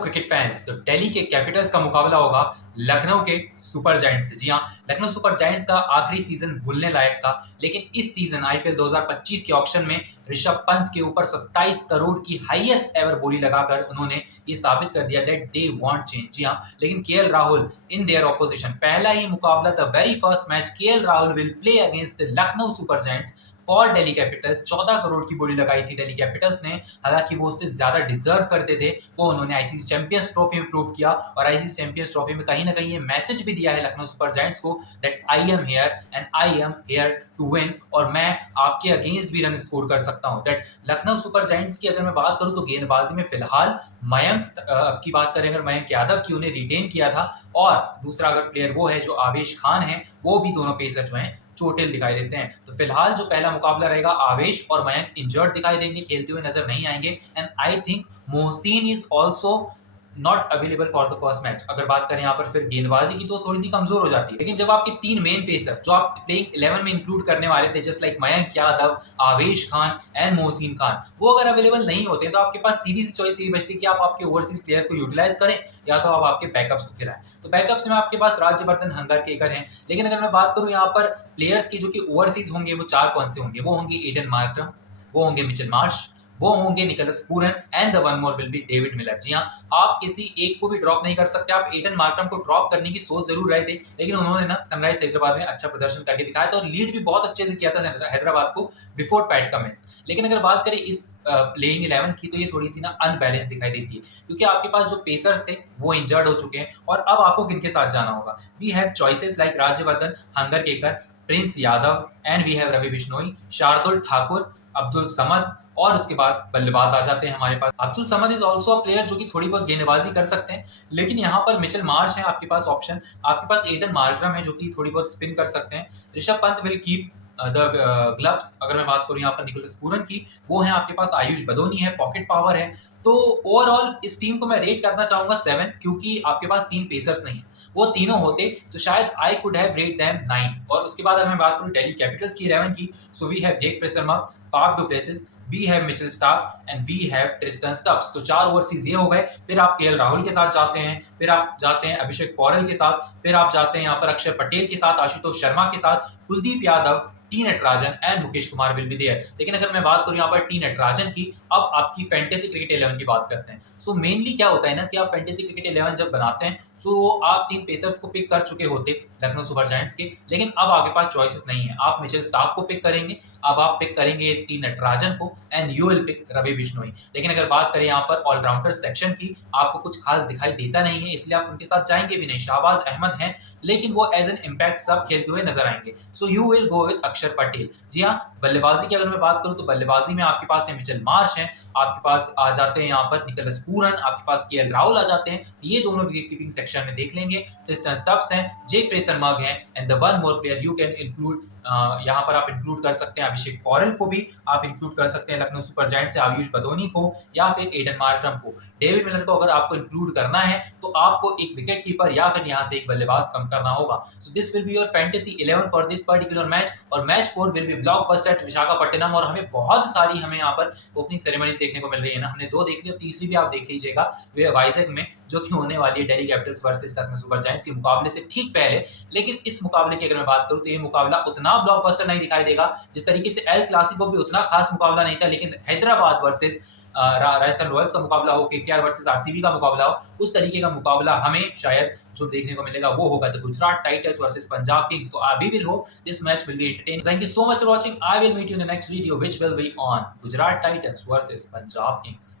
Cricket fans, तो दिल्ली के Capitals का मुकाबला होगा लखनऊ के सुपर जायंट्स से। जी हाँ, लखनऊ सुपर जायंट्स का आखिरी सीजन भूलने लायक था, लेकिन इस सीजन आईपीएल 2025 के ऑक्शन में ऋषभ पंत के ऊपर 27 करोड़ की हाईएस्ट एवर बोली लगाकर उन्होंने ये साबित कर दिया दैट दे वांट चेंज। जी हाँ, लेकिन KL Rahul in their opposition, पहला ही मुकाबला, the very first match, KL Rahul will play against the Lucknow super giants for Delhi Capitals. 14 crore की बोली लगाई थी दिल्ली कैपिटल्स ने, हालांकि वो उससे ज्यादा डिजर्व करते थे। वो उन्होंने आईसीसी चैंपियंस ट्रॉफी में प्रूव किया और आईसीसी चैंपियंस ट्रॉफी में कहीं ना कहीं ये मैसेज भी दिया है लखनऊ सुपर जायंट्स को that I am here and I am here to win, और मैं आपके अगेंस्ट भी रन स्कोर कर सकता हूं। दैट लखनऊ सुपर जायंट्स की अगर मैं बात करूं तो गेंदबाजी में फिलहाल मयंक की बात करें, अगर मयंक यादव की, उन्हें रिटेन किया था, और दूसरा अगर प्लेयर वो है जो आवेश खान है, वो भी दोनों पेसर जो हैं चोटिल दिखाई देते हैं। तो फिलहाल जो पहला मुकाबला रहेगा, आवेश और मयंक इंजर्ड दिखाई देंगे, खेलते हुए नजर नहीं आएंगे। And I think Mohsin is also not available for the first match. अगर बात करें यहाँ पर फिर गेंदबाजी की, तो थोड़ी सी कमजोर हो जाती है। लेकिन जब आपके तीन मेन पेसर जो आप प्लेइंग 11 में इंक्लूड करने वाले थे, जस्ट लाइक मयंक यादव, आवेश खान एंड मोहसिन खान, वो अगर अवेलेबल नहीं होते तो आपके पास सीधी सी चॉइस ये बचती कि आप आपके ओवरसीज प्लेयर्स को यूटिलाइज करें या तो आप आपके बैकअप्स को खिलाएं। तो बैकअप्स में आपके पास राज्यवर्धन हंगरकेकर हैं। लेकिन अगर मैं बात करूं यहाँ पर प्लेयर्स की जो कि ओवरसीज होंगे, वो चार कौन से होंगे? वो होंगे एडन मार्क्रम, वो होंगे मिचेल मार्श, वो होंगे Nicholas Pooran and the one more will be David Miller. जी हाँ, आप किसी एक को भी ड्रॉप नहीं कर सकते। आप एडन मार्क्रम को ड्रॉप करने की सोच जरूर रहे थे, लेकिन उन्होंने ना सनराइज हैदराबाद में अच्छा प्रदर्शन करके दिखाया था और लीड भी बहुत अच्छे से किया था हैदराबाद को बिफोर पैट कमिंस। लेकिन अगर बात करें इस प्लेइंग 11 की, तो ये थोड़ी सी ना अनबैलेंस दिखाई देती है, क्योंकि आपके पास जो पेसर्स थे वो इंजर्ड हो चुके हैं और अब आपको किनके साथ जाना होगा? We have choices like Rajvardhan Hangargekar, Prince Yadav, and we have Ravi Bishnoi, Shardul Thakur, Abdul Samad, और उसके बाद बल्लेबाज आ जाते हैं हमारे पास। Abdul Samad is also a player जो कि थोड़ी बहुत गेंदबाजी कर सकते हैं, लेकिन यहाँ पर मिचेल मार्श है आपके पास ऑप्शन। आपके पास एडन मार्क्रम है जो कि थोड़ी बहुत स्पिन कर सकते हैं। Rishabh Pant will keep the gloves. अगर मैं बात करूं यहाँ पर निकोलस पूरन की, वो है आपके पास। आयुष बदोनी है, पॉकेट पावर है। तो ओवरऑल इस टीम को मैं रेट करना चाहूंगा 7, क्योंकि आपके पास तीन पेसर्स नहीं है। वो तीनों होते तो शायद I could have rate them 9। और उसके बाद अगर मैं बात करूं दिल्ली कैपिटल्स की 11 की, so we have Jake Fraser McGurk, Faf du Plessis, we have Mitchell Starc and we have Tristan Stubbs. तो चार ओवरसीज ये हो गए। फिर आप केएल राहुल के साथ जाते हैं, फिर आप जाते हैं अभिषेक पौरल के साथ, फिर आप जाते हैं यहाँ पर अक्षर पटेल के साथ, आशुतोष शर्मा के साथ, Kuldeep Yadav, T Natarajan and Mukesh Kumar will be there. लेकिन अगर मैं बात करूं यहाँ पर टी नटराजन की, अब आपकी फैंटेसी क्रिकेट 11 की बात करते हैं। सो मेनली क्या होता है ना कि आप फैंटेसी क्रिकेट 11 जब बनाते हैं, सो आप तीन पेसर्स को पिक कर चुके होते लखनऊ सुपर जायंट्स के, लेकिन अब आपके पास चॉइसेस नहीं है। आप मिचेल स्टार्क को पिक करेंगे, अब आप पिक करेंगे टी नटराजन को, and you will pick Ravi Bishnoi. लेकिन अगर बात करें यहाँ पर ऑलराउंडर सेक्शन की, आपको कुछ खास दिखाई देता नहीं है, इसलिए आप उनके साथ जाएंगे भी नहीं। शाहबाज अहमद हैं, लेकिन वो एज एन इम्पैक्ट सब खेलते हुए नजर आएंगे। So you will go with अक्षर पटेल। जी हाँ, बल्लेबाजी की अगर मैं बात करूं तो बल्लेबाजी में आपके पास है मिचेल मार्श हैं, आपके पास आ जाते हैं यहाँ पर निकोलस पूरन, आपके पास केएल राहुल आ जाते हैं। ये दोनों विकेट कीपिंग सेक्शन में देख लेंगे। ट्रिस्टन स्टब्स हैं, जेक फ्रेशरमर्फ हैं, and the one more player you can include, यहाँ पर आप इंक्लूड कर सकते हैं अभिषेक पौरल को भी, आप इंक्लूड कर सकते हैं लखनऊ सुपर जायंट्स से आयुष बदोनी को, या फिर एडन मार्क्रम को। डेविड मिलर को अगर आपको इंक्लूड करना है तो आपको एक विकेट कीपर या फिर यहाँ से एक बल्लेबाज कम करना होगा। So this will be your fantasy 11 for this particular match. और match 4 will be blockbuster at Visakhapatnam. और हमें बहुत सारी यहाँ पर ओपनिंग सेरेमनीज देखने को मिल रही है ना, हमने 2 देख ली, और तीसरी भी आप देख लीजिएगा वाइजैक में, जो कि होने वाली है Delhi Capitals versus Lucknow super giants के मुकाबले से ठीक पहले। लेकिन इस मुकाबले की अगर मैं बात करूं तो ये मुकाबला उतना ब्लॉकबस्टर नहीं दिखाई देगा जिस तरीके से एल क्लासिको भी उतना खास मुकाबला नहीं था। लेकिन हैदराबाद वर्सेस राजस्थान रॉयल्स का मुकाबला हो, केकेआर वर्सेस आरसीबी का मुकाबला हो, उस तरीके का मुकाबला हमें शायद जो देखने को मिलेगा वो होगा the Gujarat Titans versus Punjab Kings. तो we will hope this match will be entertaining. Thank you so much for watching. I will meet you in the next video which will be on Gujarat Titans versus Punjab Kings.